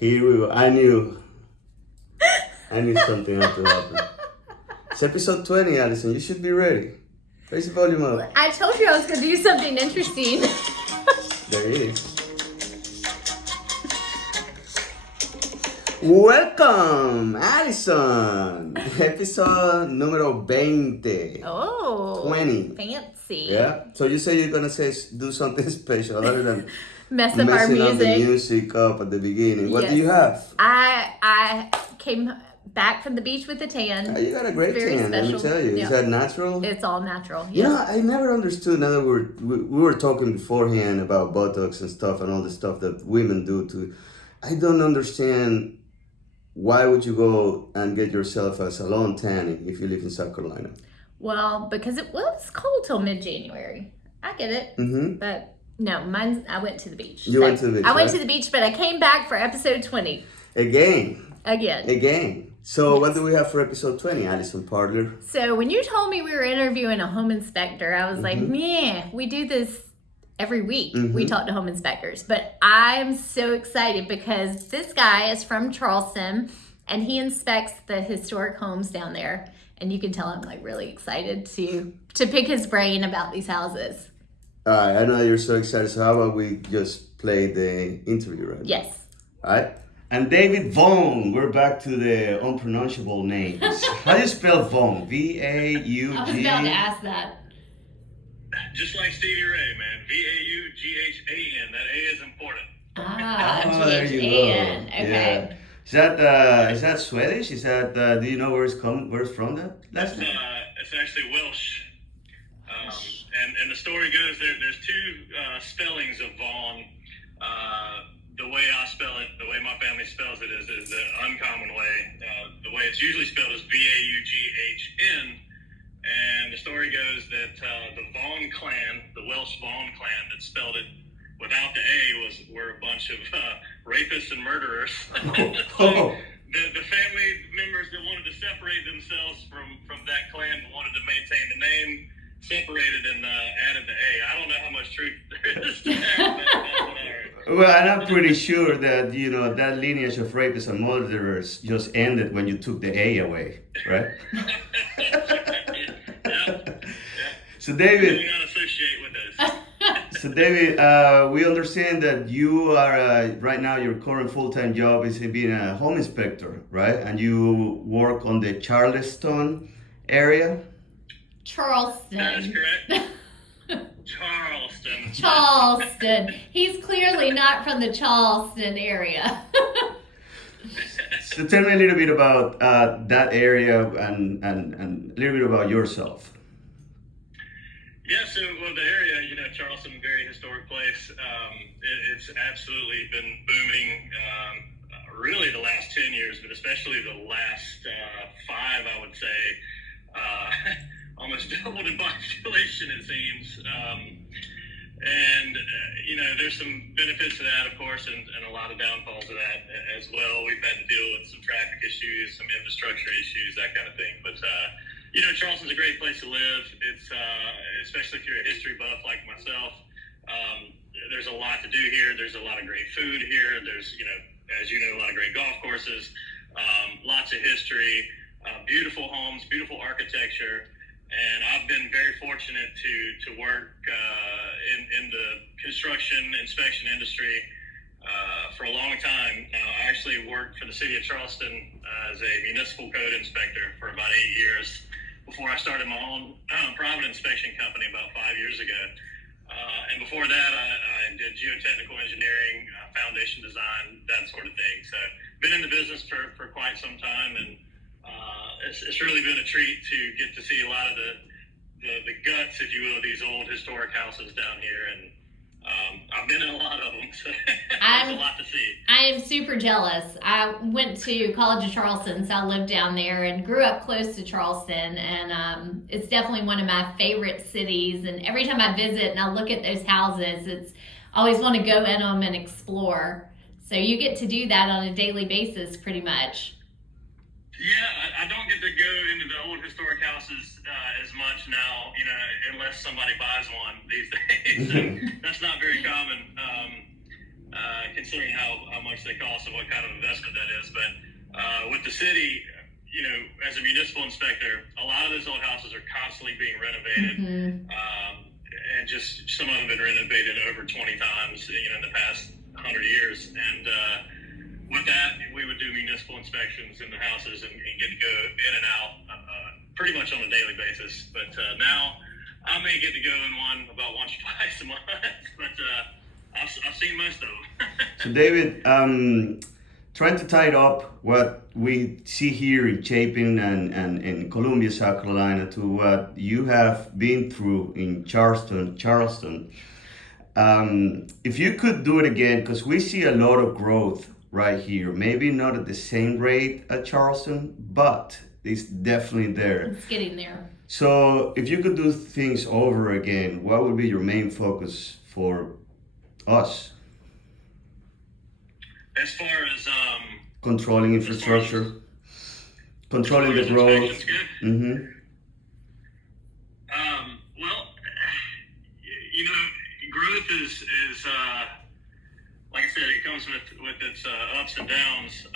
Here we go. I knew something had to happen. It's episode 20, Allison. You should be ready. Raise the volume up. I told you I was going to do something interesting. There it is. Welcome, Allison. Episode número 20. Oh. 20. Fancy. Yeah. So you say you're going to do something special other than Mess up our messing up the music. music up at the beginning. What Yes. do you have? I came back from the beach with a tan. You got a great Very tan, let me special. tell you. Yeah. Is that natural? It's all natural. You Yes. know, I never understood. Now that we were talking beforehand about Botox and stuff and all the stuff that women do to. I don't understand why would you go and get yourself a salon tanning if you live in South Carolina? Well, because it was cold till mid-January. I get it. Mm-hmm. But no, I went to the beach. You went to the beach, I went right? to the beach, but I came back for episode 20. Again. Again. So Yes. what do we have for episode 20, Allison Parler? So when you told me we were interviewing a home inspector, I was like, Mhm. man, we do this every week. Mhm. We talk to home inspectors. But I'm so excited because this guy is from Charleston and he inspects the historic homes down there. And you can tell I'm like really excited to pick his brain about these houses. All right, I know you're so excited. So how about we just play the interview, right? Yes. All right. And David Vaughn, we're back to the unpronounceable names. How do you spell Vaughn? V-A-U-G? I was about to ask that. Just like Stevie Ray, man. V-A-U-G-H-A-N. That A is important. Oh, there you go. G-H-A-N. Okay. Yeah. Is that Swedish? Is that do you know where it's from? That last name? It's actually Welsh. And the story goes there's two spellings of Vaughn. The way I spell it, the way my family spells it is the uncommon way. The way it's usually spelled is V-A-U-G-H-N. And the story goes that the Vaughn clan, the Welsh Vaughn clan that spelled it without the A were a bunch of rapists and murderers. So the family members that wanted to separate themselves from that clan wanted to maintain the name, separated and added the A. I don't know how much truth there is to that, but that's what I heard. Well, and I'm pretty sure that that lineage of rapists and murderers just ended when you took the A away, right? Yeah. So David. Do not associate with those. So David, we understand that you are right now your current full-time job is being a home inspector, right? And you work on the Charleston area. Charleston. That is correct. Charleston. Charleston. He's clearly not from the Charleston area. So tell me a little bit about that area and a little bit about yourself. Yeah, so the area, Charleston, very historic place. It's absolutely been booming really the last 10 years, but especially the last 5, I would say. Almost doubled in population, it seems. There's some benefits to that, of course, and a lot of downfalls to that as well. We've had to deal with some traffic issues, some infrastructure issues, that kind of thing. But Charleston's a great place to live. It's especially if you're a history buff like myself. There's a lot to do here. There's a lot of great food here. There's, as you know, a lot of great golf courses, lots of history, beautiful homes, beautiful architecture. And I've been very fortunate to work in the construction inspection industry for a long time. Now, I actually worked for the city of Charleston as a municipal code inspector for about 8 years before I started my own private inspection company about 5 years ago. And before that, I did geotechnical engineering, foundation design, that sort of thing. So been in the business for quite some time, and it's really been a treat to get to see a lot of the guts, if you will, of these old historic houses down here. And I've been in a lot of them, so there's a lot to see. I am super jealous. I went to College of Charleston, so I lived down there and grew up close to Charleston. And it's definitely one of my favorite cities. And every time I visit and I look at those houses, I always want to go in them and explore. So you get to do that on a daily basis pretty much. Yeah, I don't get to go into the old historic houses as much now, unless somebody buys one these days. So that's not very common. considering how much they cost and what kind of investment that is. But with the city, as a municipal inspector, a lot of those old houses are constantly being renovated. And just some of them have been renovated over 20 times, in the past 100 years. And with that, we would do municipal inspections in the houses and get to go in and out pretty much on a daily basis. But now I may get to go in one about once or twice a month, but I've seen most of them. So David, trying to tie it up what we see here in Chapin and in Columbia, South Carolina, to what you have been through in Charleston. If you could do it again, because we see a lot of growth right here, maybe not at the same rate at Charleston, but it's definitely there. It's getting there. So if you could do things over again, what would be your main focus for us? As far as controlling infrastructure, controlling the growth. Mm-hmm. Well, growth is like I said, it comes with its ups and downs.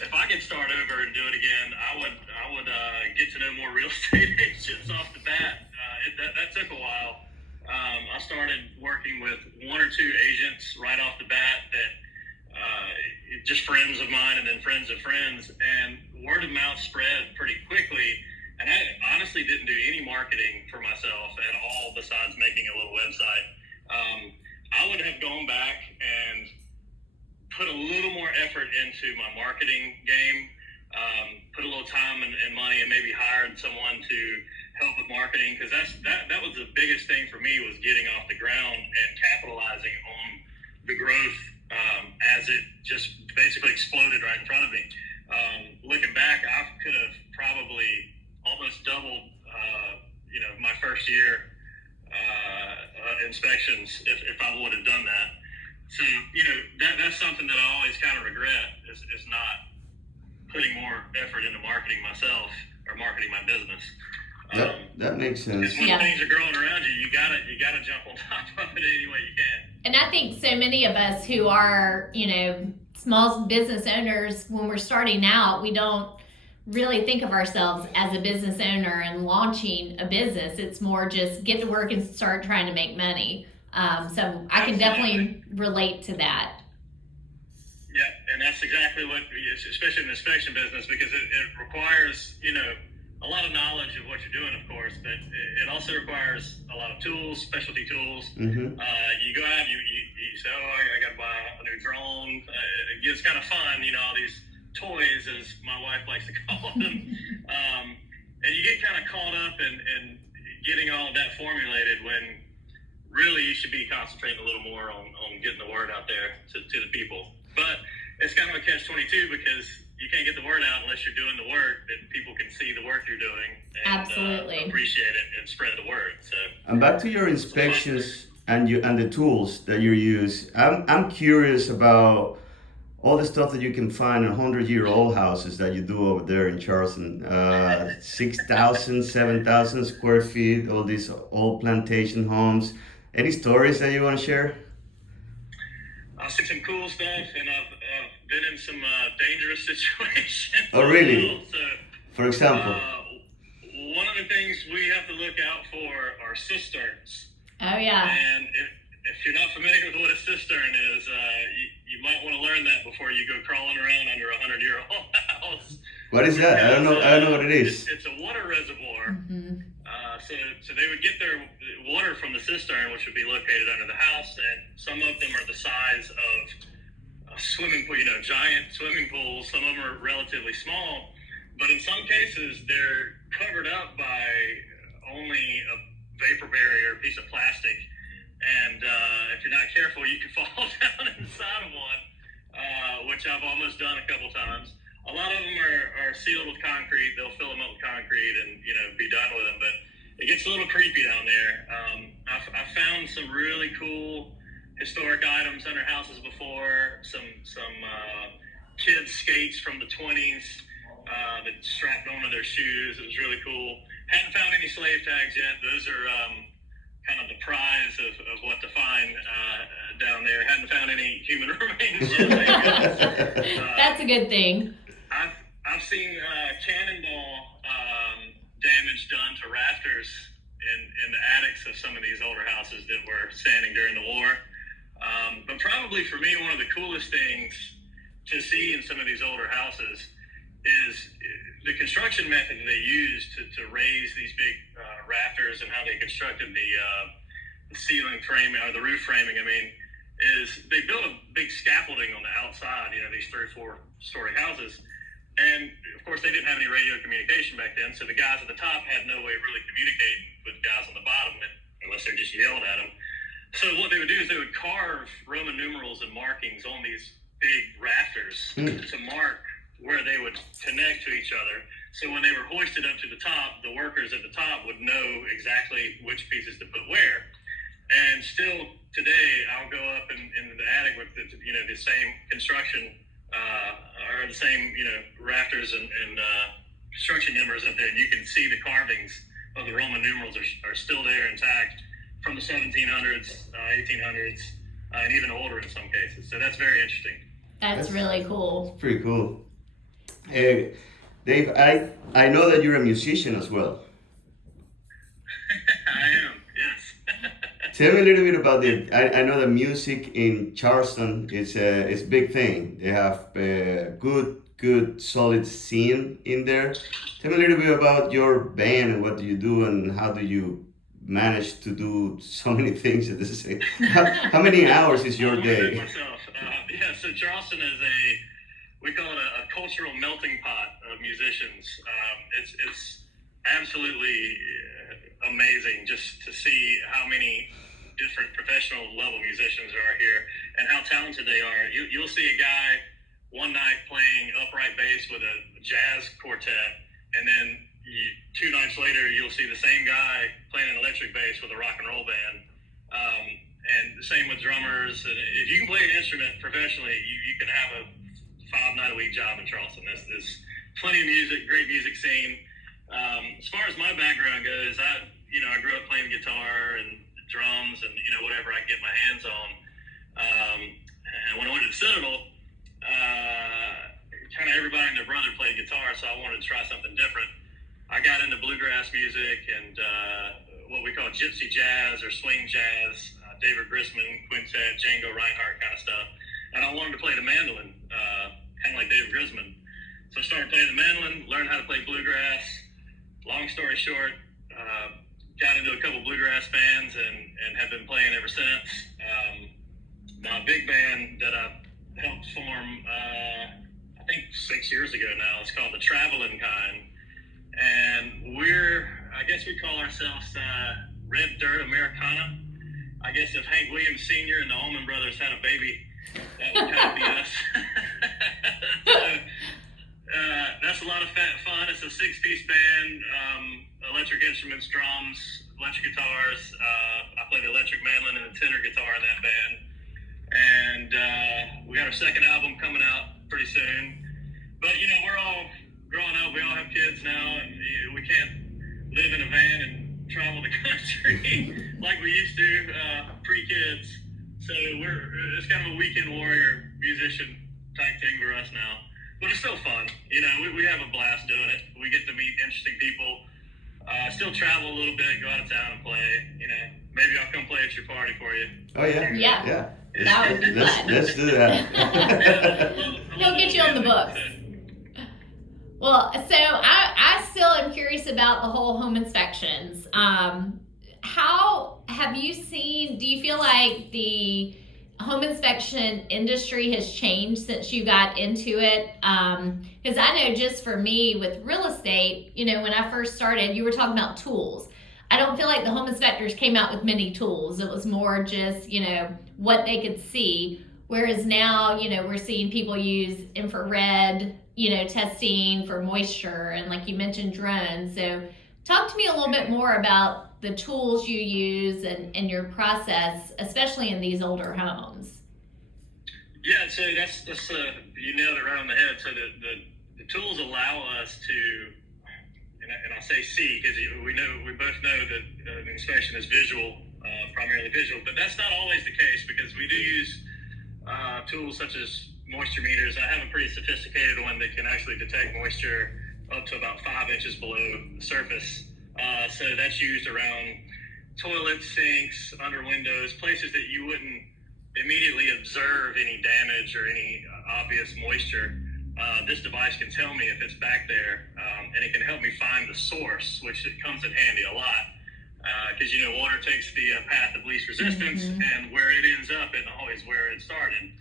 If I could start over and do it again, I would get to know more real estate agents off the bat. That took a while. I started working with one or two agents right off the bat that just friends of mine, and then friends of friends, and word of mouth spread pretty quickly. And I honestly didn't do any marketing for myself at all besides making a little website. I would have gone back and put a little more effort into my marketing game, put a little time and money, and maybe hired someone to help with marketing, because that was the biggest thing for me, was getting off the ground and capitalizing on the growth as it just basically exploded right in front of me. Looking back, I could have probably almost doubled, my first year inspections if I would have done that. So, that's something that I always kind of regret is not putting more effort into marketing myself or marketing my business. That makes sense. Because when things are growing around you, you gotta jump on top of it any way you can. And I think so many of us who are, small business owners, when we're starting out, we don't really think of ourselves as a business owner and launching a business. It's more just get to work and start trying to make money. So I can definitely relate to that. Yeah, and that's exactly what, especially in the inspection business, because it requires, a lot of knowledge of what you're doing, of course, but it also requires a lot of tools, specialty tools. Mm-hmm. You go out, you say, I got to buy a new drone. It gets kind of fun, all these toys, as my wife likes to call them. And you get kind of caught up in getting all of that formulated when really you should be concentrating a little more on getting the word out there to the people. But it's kind of a catch-22, because you can't get the word out unless you're doing the work that people can see the work you're doing and absolutely appreciate it and spread the word. So, and back to your inspections and the tools that you use. I'm curious about all the stuff that you can find in 100-year-old houses that you do over there in Charleston. 6,000, 7,000 square feet, all these old plantation homes. Any stories that you want to share? I'll see some cool stuff, and I've been in some dangerous situations. Oh, really? So, for example? One of the things we have to look out for are cisterns. Oh, yeah. And if you're not familiar with what a cistern is, you might want to learn that before you go crawling around under a 100-year-old house. What is that? I don't know what it is. It's a water reservoir. Mm-hmm. So they would get their water from the cistern, which would be located under the house, and some of them are the size of a swimming pool, giant swimming pools. Some of them are relatively small, but in some cases they're covered up by only a vapor barrier, a piece of plastic, and if you're not careful, you can fall down inside of one, which I've almost done a couple times. A lot of them are sealed with concrete. They'll fill them up with concrete and be done with them, but it gets a little creepy down there. I found some really cool historic items under houses before. Some kids' skates from the 20s that strapped onto their shoes. It was really cool. Hadn't found any slave tags yet. Those are kind of the prize of what to find down there. Hadn't found any human remains yet. Thank goodness. That's a good thing. I've seen cannonball damage done to rafters in the attics of some of these older houses that were standing during the war. But probably for me, one of the coolest things to see in some of these older houses is the construction method they used to raise these big rafters, and how they constructed the ceiling framing or the roof framing. I mean, is they built a big scaffolding on the outside, these 3 or 4 story houses. And of course, they didn't have any radio communication back then, so the guys at the top had no way of really communicating with guys on the bottom unless they just yelled at them. So what they would do is they would carve Roman numerals and markings on these big rafters to mark where they would connect to each other. So when they were hoisted up to the top, the workers at the top would know exactly which pieces to put where. And still today, I'll go up in the attic with the same construction or the same rafters and construction numbers up there, and you can see the carvings of the Roman numerals are still there intact from the 1700s, 1800s, and even older in some cases. So that's very interesting. That's really cool. Pretty cool. Dave, I know that you're a musician as well. I am, yes. Tell me a little bit about I know that music in Charleston is a big thing. They have a good, solid scene in there. Tell me a little bit about your band and what do you do and how do you manage to do so many things at the same time? How many hours is your day? So Charleston is we call it a cultural melting pot of musicians. It's absolutely amazing just to see how many different professional level musicians are here and how talented they are. You'll see a guy one night playing upright bass with a jazz quartet, and then 2 nights later you'll see the same guy playing an electric bass with a rock and roll band. And the same with drummers. And if you can play an instrument professionally, you can have a 5-night-a-week job in Charleston. There's plenty of music, great music scene. As far as my background goes, I grew up playing guitar and drums and whatever I can get my hands on. And when I went to the Citadel, kind of everybody and their brother played guitar, so I wanted to try something different. I got into bluegrass music and what we call gypsy jazz or swing jazz, David Grisman quintet, Django Reinhardt kind of stuff. And I wanted to play the mandolin, kind of like David Grisman. So I started playing the mandolin, learned how to play bluegrass. Long story short, got into a couple bluegrass bands and have been playing ever since. My big band that I helped form, I think 6 years ago now, it's called the Traveling Kind. And I guess we call ourselves Red Dirt Americana. I guess if Hank Williams Sr. and the Allman Brothers had a baby, that would kind of be us. So, that's a lot of fun. It's a 6-piece band, electric instruments, drums, electric guitars. I play the electric mandolin and the tenor guitar in that band. And we got our second album coming out pretty soon. But, we're all growing up. We all have kids now, and we can't live in a van and travel the country like we used to pre-kids. So it's kind of a weekend warrior musician type thing for us now. But it's still fun. We have a blast doing it. We get to meet interesting people. Still travel a little bit, go out of town and play. Maybe I'll come play at your party for you. Oh, yeah. Yeah. That would be fun. Let's do that. He'll get you on the books. Well, so I still am curious about the whole home inspections. How have you seen, do you feel like the home inspection industry has changed since you got into it? Because I know just for me with real estate, when I first started, you were talking about tools. I don't feel like the home inspectors came out with many tools. It was more just, what they could see. Whereas now, we're seeing people use infrared, testing for moisture and like you mentioned drones. So talk to me a little bit more about the tools you use and your process, especially in these older homes. Yeah, so that's you nailed it right on the head. So the tools allow us to, and I say see because we both know that the inspection is visual primarily visual, but that's not always the case because we do use tools such as moisture meters. I have a pretty sophisticated one that can actually detect moisture up to about 5 inches below the surface. So that's used around toilets, sinks, under windows, places that you wouldn't immediately observe any damage or any obvious moisture. This device can tell me if it's back there, and it can help me find the source, which it comes in handy a lot. Because water takes the path of least resistance, and where it ends up isn't always where it started.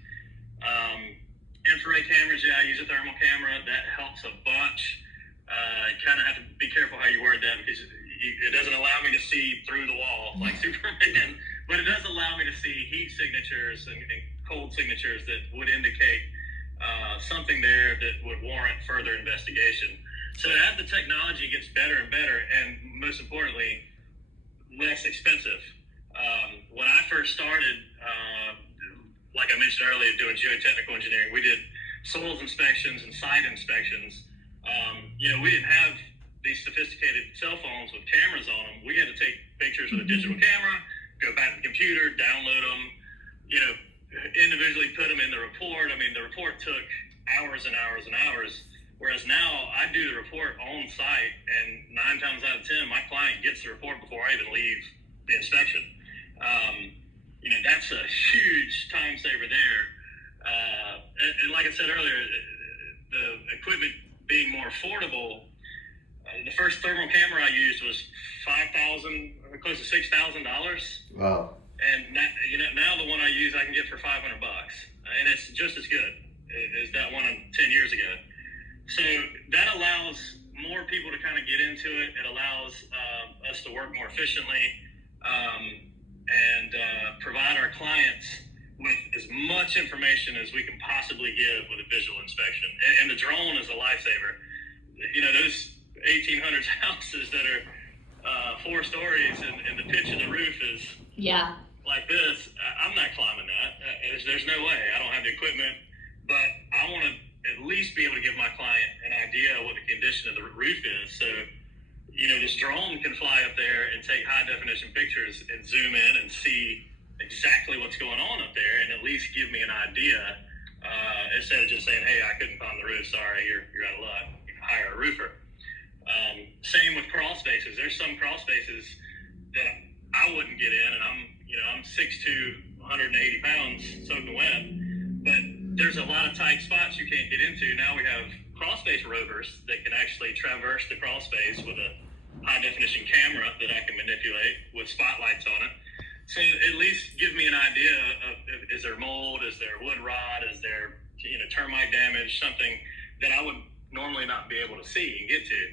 Infrared cameras, I use a thermal camera. That helps a bunch. You kind of have to be careful how you word that because it doesn't allow me to see through the wall like Superman, but it does allow me to see heat signatures and cold signatures that would indicate something there that would warrant further investigation. So as the technology gets better and better, and most importantly, less expensive. When I first started, like I mentioned earlier, doing geotechnical engineering, we did soils inspections and site inspections. We didn't have these sophisticated cell phones with cameras on them. We had to take pictures with a digital camera, go back to the computer, download them, individually put them in the report. I mean, the report took hours and hours and hours. Whereas now I do the report on site, and 9 times out of 10, my client gets the report before I even leave the inspection. That's a huge time saver there. And like I said earlier, the equipment being more affordable, the first thermal camera I used was $5,000, close to $6,000. Wow. And now the one I use I can get for $500, and it's just as good as that one 10 years ago. So that allows more people to kind of get into it. It allows us to work more efficiently and provide our clients with as much information as we can possibly give with a visual inspection. And the drone is a lifesaver. Those 1800s houses that are 4 stories and the pitch of the roof is like this. I'm not climbing that. There's no way. I don't have the equipment, but I want to at least be able to give my client an idea of what the condition of the roof is. So, this drone can fly up there and take high definition pictures and zoom in and see exactly what's going on up there and at least give me an idea instead of just saying, hey, I couldn't find the roof. Sorry, you're out of luck. Hire a roofer. Same with crawl spaces. There's some crawl spaces that I wouldn't get in, and I'm 6'2", 180 pounds soaking wet, but there's a lot of tight spots you can't get into. Now we have crawl space rovers that can actually traverse the crawl space with a high definition camera that I can manipulate with spotlights on it. So at least give me an idea of is there mold, is there wood rot, is there termite damage, something that I would normally not be able to see and get to.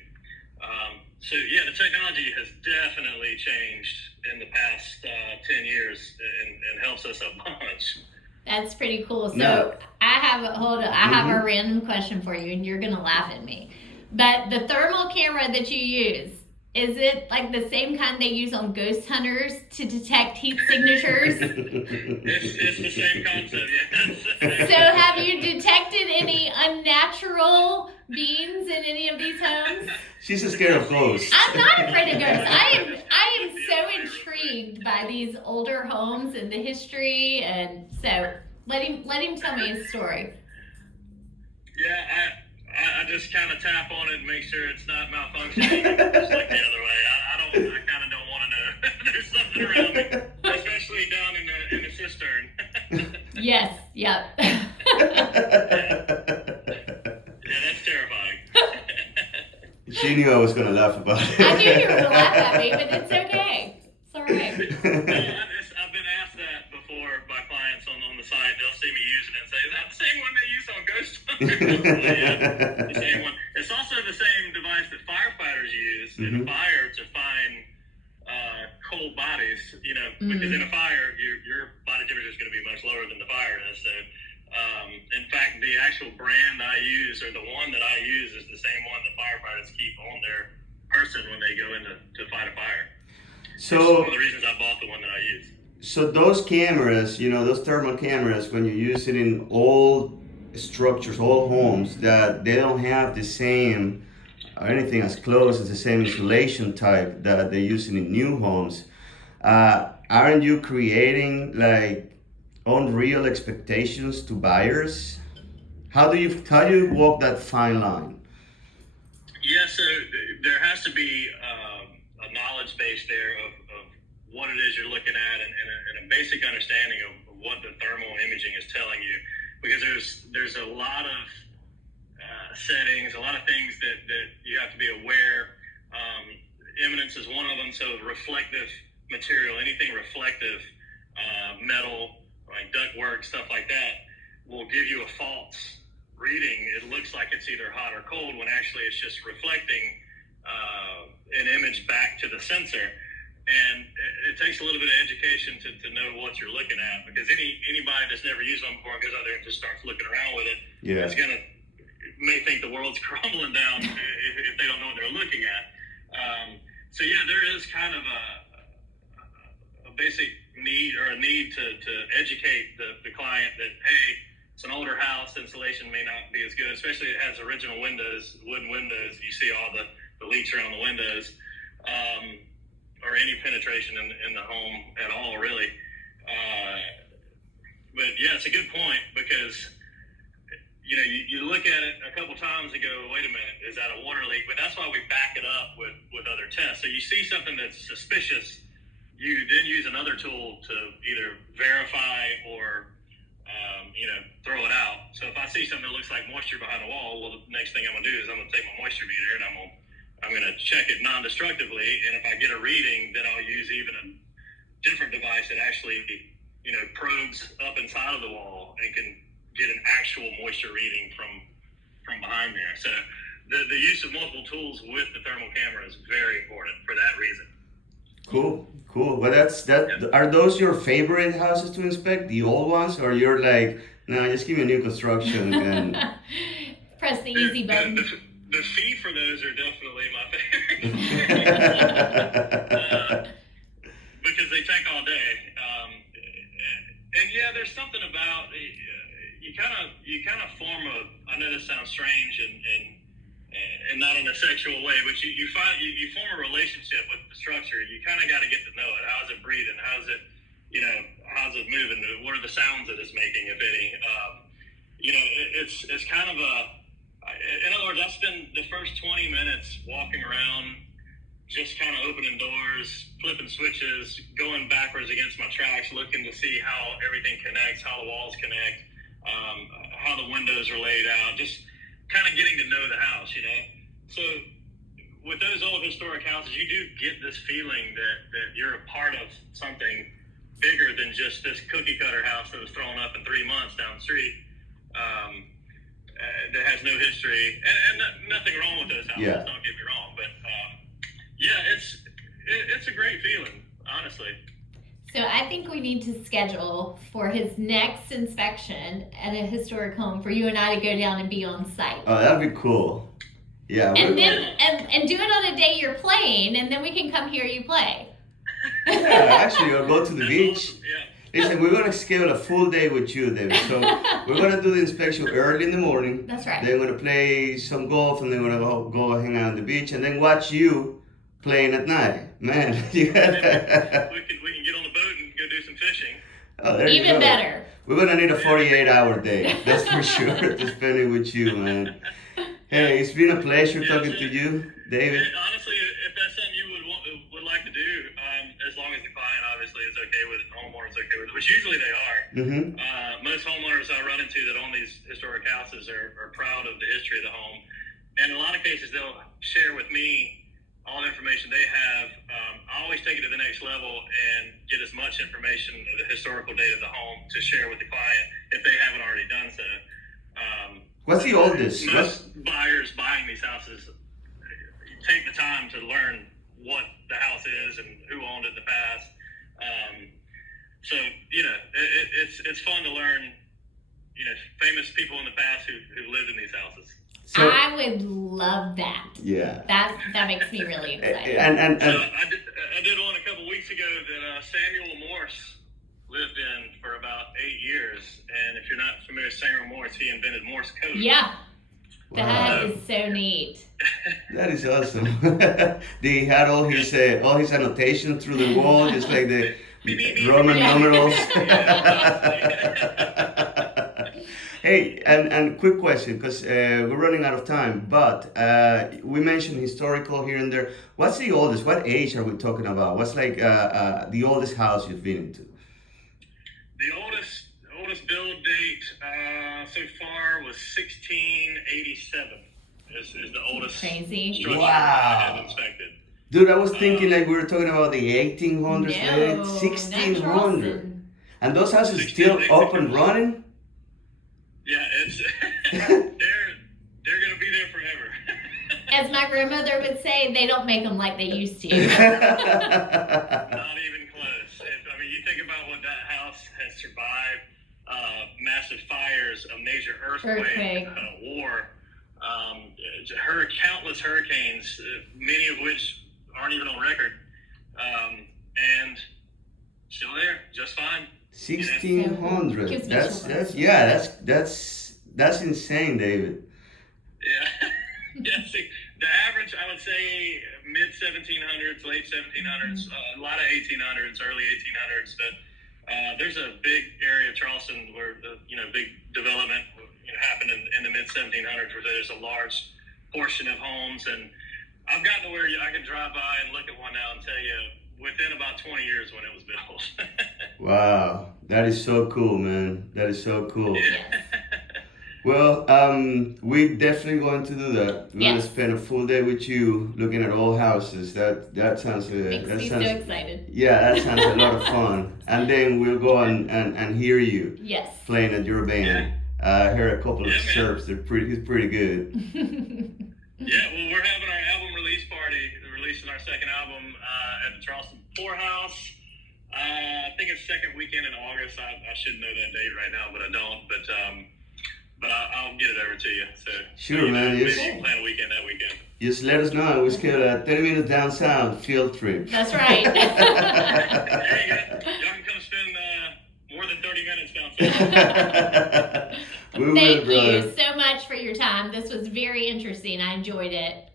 So the technology has definitely changed in the past 10 years and helps us a bunch. That's pretty cool. So No. I have a random question for you, and you're gonna laugh at me. But the thermal camera that you use, is it like the same kind they use on ghost hunters to detect heat signatures? It's the same concept, yes. So have you detected any unnatural beings in any of these homes? She's scared of ghosts. I'm not afraid of ghosts. I am so intrigued by these older homes and the history, and so let him tell me his story. Yeah, I just kind of tap on it and make sure it's not malfunctioning, just like the other way. I kind of don't want to know. There's something around me, especially down in the cistern. Yes. Yep. Yeah, that's terrifying. She knew I was going to laugh about it. I knew you were gonna laugh at me, but it's okay. It's all right. I've been asked that before by clients on the site. They'll see me using it and say, "Is that the same one they use on Ghost Hunter?" Yeah, the same one. It's also the same device that firefighters use in a fire to find cold bodies. Because in a fire, your body temperature is going to be much lower than the fire is. So, in fact, the actual brand I use, or the one that I use, is the same one that firefighters keep on their person when they go in to fight a fire. So That's one of the reasons I bought the one that I use. So those cameras, those thermal cameras, when you use it in old structures, old homes, that they don't have the same, or anything as close as the same insulation type that they're using in new homes. aren't you creating like unreal expectations to buyers? How do you walk that fine line? Yeah, so there has to be a knowledge base there of what it is you're looking at, and a basic understanding of what the thermal imaging is telling you, because there's a lot of settings, a lot of things that you have to be aware. Eminence is one of them. So reflective material, anything reflective, metal, like ductwork, stuff like that, will give you a false reading. It looks like it's either hot or cold when actually it's just reflecting an image back to the sensor. And it takes a little bit of education to know what you're looking at, because anybody that's never used one before goes out there and just starts looking around with it, is gonna may think the world's crumbling down if they don't know what they're looking at. So yeah, there is kind of a basic need, or a need to educate the client that, hey, it's an older house, insulation may not be as good, especially it has original windows, wooden windows. You see all the leaks around the windows, or any penetration in the home at all, really. But yeah, it's a good point, because you look at it a couple times and go, wait a minute, is that a water leak? But that's why we back it up with other tests. So you see something that's suspicious, you then use another tool to either verify or throw it out. So if I see something that looks like moisture behind the wall, well, the next thing I'm gonna do is I'm gonna take my moisture meter and I'm gonna check it non-destructively. And if I get a reading, then I'll use even a different device that actually probes up inside of the wall and can get an actual moisture reading from behind there. So the use of multiple tools with the thermal camera is very important for that reason. Cool. Well, that. Yeah. Are those your favorite houses to inspect, the old ones, or you're like, no, just give me a new construction and press the easy button? The fee for those are definitely my favorite. Because they take all day. And yeah, there's something about you kind of form I know this sounds strange and not in a sexual way, but you form a relationship with the structure. You kind of got to get to know it. How's it breathing? How's it moving? What are the sounds that it's making, if any? It's kind of in other words, I spend the first 20 minutes walking around, just kind of opening doors, flipping switches, going backwards against my tracks, looking to see how everything connects, how the walls connect, how the windows are laid out, just kind of getting to know the house, So with those old historic houses, you do get this feeling that you're a part of something bigger than just this cookie cutter house that was thrown up in 3 months down the street, that has no history, and nothing wrong with those houses, don't get me wrong, but yeah, it's a great feeling, honestly. So I think we need to schedule for his next inspection at a historic home for you and I to go down and be on site. Oh, that'd be cool. Yeah. And then and do it on a day you're playing, and then we can come hear you play. Yeah, actually, we'll go to the beach. Yeah. Listen, we're gonna schedule a full day with you, David. So we're gonna do the inspection early in the morning. That's right. Then we're gonna play some golf, and then we're gonna go hang out on the beach, and then watch you playing at night. Man, you gotta... we can get on the boat and go do some fishing. Oh, there Even you go. better. We're gonna need a 48-hour day. That's for sure. To spend it with you, man. Hey, it's been a pleasure talking to you, David. Honestly, if that's something you would like to do, as long as the client obviously is okay with it, the homeowner's okay with it, which usually they are. Mm-hmm. Most homeowners I run into that own these historic houses are proud of the history of the home, and in a lot of cases they'll share with me all the information they have. I always take it to the next level and get as much information of the historical data of the home to share with the client if they haven't already done so. What's the oldest? Most buyers buying these houses take the time to learn what the house is and who owned it in the past. So it's fun to learn, famous people in the past who lived in these houses. So, I would love that. Yeah. That makes me really excited. And so I did one a couple weeks ago that Samuel Morse lived in for about 8 years. And if you're not familiar with Samuel Morse, he invented Morse code. Yeah. Wow. That is so neat. That is awesome. He had all his annotation through the wall, just like the beep, beep, beep. Roman Yeah. numerals. Yeah. Hey, and quick question, because we're running out of time, but we mentioned historical here and there. What's the oldest? What age are we talking about? What's like the oldest house you've been into? The oldest build date so far was 1687. Is the oldest Crazy. structure I Wow. have inspected. Dude, I was thinking like we were talking about the 1800s, No, late not 1600. Charleston. And those houses 16, still they- up and running? Yeah, it's they're gonna be there forever. As my grandmother would say, they don't make them like they used to. Not even close. I mean, you think about what that house has survived: massive fires, a major earthquake. War, countless hurricanes, many of which aren't even on record, and still there, just fine. 1600. Gives me That's insane, David. Yeah. Yeah, see, the average, I would say, mid 1700s, late 1700s, a lot of 1800s, early 1800s. But there's a big area of Charleston where the big development happened in the mid 1700s, where there's a large portion of homes, and I've gotten to where I can drive by and look at one now and tell you within about 20 years when it was built. Wow, that is so cool, man. That is so cool. Yeah. Well, we're definitely going to do that. We're going to Yes. spend a full day with you looking at old houses. That sounds Makes that me so sounds excited. yeah, that sounds a lot of fun. And then we'll go and hear you Yes. playing at your band. I heard a couple of Yeah, man. chirps. He's pretty good. Yeah, well, we're having our album release party, releasing our second album at the Charleston Poorhouse. I think it's second weekend in August. I should know that date right now, but I don't. But I'll get it over to you. So Sure, man. Maybe Yes. you can plan a weekend that weekend. Just let us know. We schedule a 30 minutes down south field trip. That's right. There you go. Y'all can come spend more than 30 minutes downstairs. We will, Thank brother. you so much for your time. This was very interesting. I enjoyed it.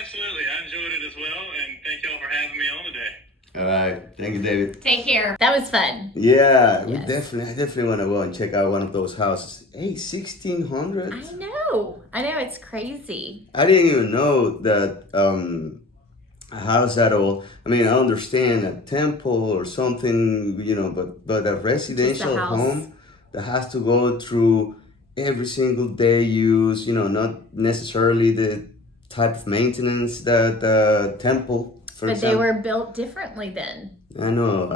Absolutely, I enjoyed it as well, and thank y'all for having me on today. All right. Thank you, David. Take care. That was fun. Yeah, Yes. I definitely want to go and check out one of those houses. Hey, 1600? I know. It's crazy. I didn't even know that a house that old. I mean, I understand a temple or something, but a residential house. home that has to go through every single day use, not necessarily the type of maintenance that temple, for But example. they were built differently then. I know.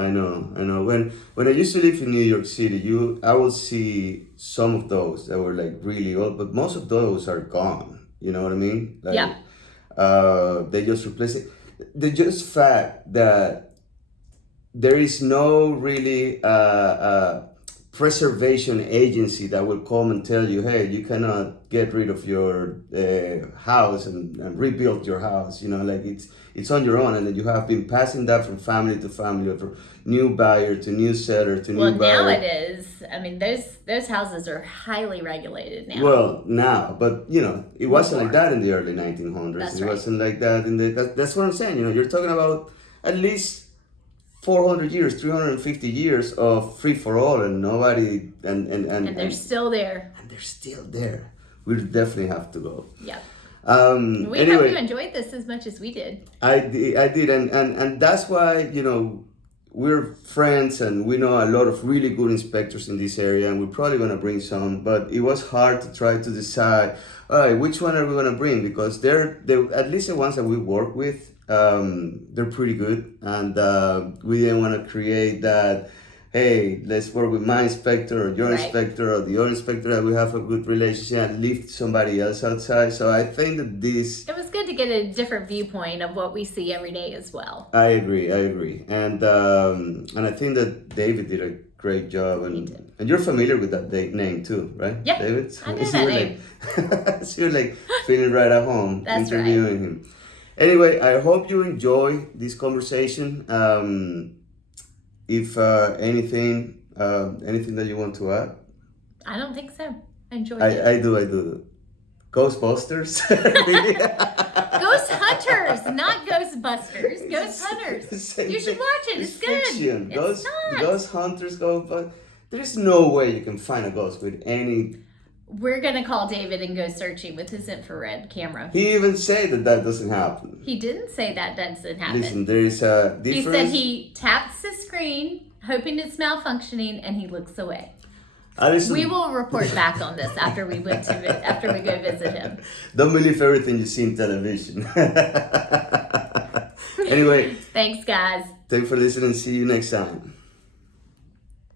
When I used to live in New York City, I would see some of those that were like really old, but most of those are gone. You know what I mean? Like, Yeah. They just replace it. The just fact that there is no really preservation agency that will come and tell you, hey, you cannot get rid of your house and rebuild your house. Like it's on your own, and then you have been passing that from family to family, or from new buyer to new seller to Well, new buyer. now it is. I mean, those houses are highly regulated now. Well, now, but it wasn't like that in the early 1900s. That's It right. wasn't like that in that's what I'm saying. You're talking about at least 400 years, 350 years of free for all, and nobody and they're still there. and they're still there. We definitely have to go. Yeah. We hope Anyway, you enjoyed this as much as we did. I did, and that's why we're friends, and we know a lot of really good inspectors in this area, and we're probably gonna bring some. But it was hard to try to decide, all right, which one are we gonna bring, because they're at least the ones that we work with. They're pretty good, and we didn't want to create that. Hey, let's work with my inspector or your Right. inspector or the other inspector that we have a good relationship, and leave somebody else outside. So I think that this. It was good to get a different viewpoint of what we see every day as well. I agree, and I think that David did a great job, and you're familiar with that name too, right? Yeah, David. I know that name. So you're like feeling right at home That's interviewing him. Anyway, I hope you enjoy this conversation. If anything that you want to add, I don't think so. I enjoyed I it. do. Ghostbusters. Ghost hunters, not ghost Ghostbusters, Ghost Hunters. Same You should thing. watch it. It's good. Fiction. It's not. Ghost hunters go, but there's no way you can find a ghost with any. We're gonna call David and go searching with his infrared camera. He even said that doesn't happen. He didn't say that doesn't happen. Listen, there is a He difference. said he taps the screen, hoping it's malfunctioning, and he looks away. We will report back on this after we go visit him. Don't believe everything you see in television. Anyway, Thanks, guys. thanks for listening. See you next time.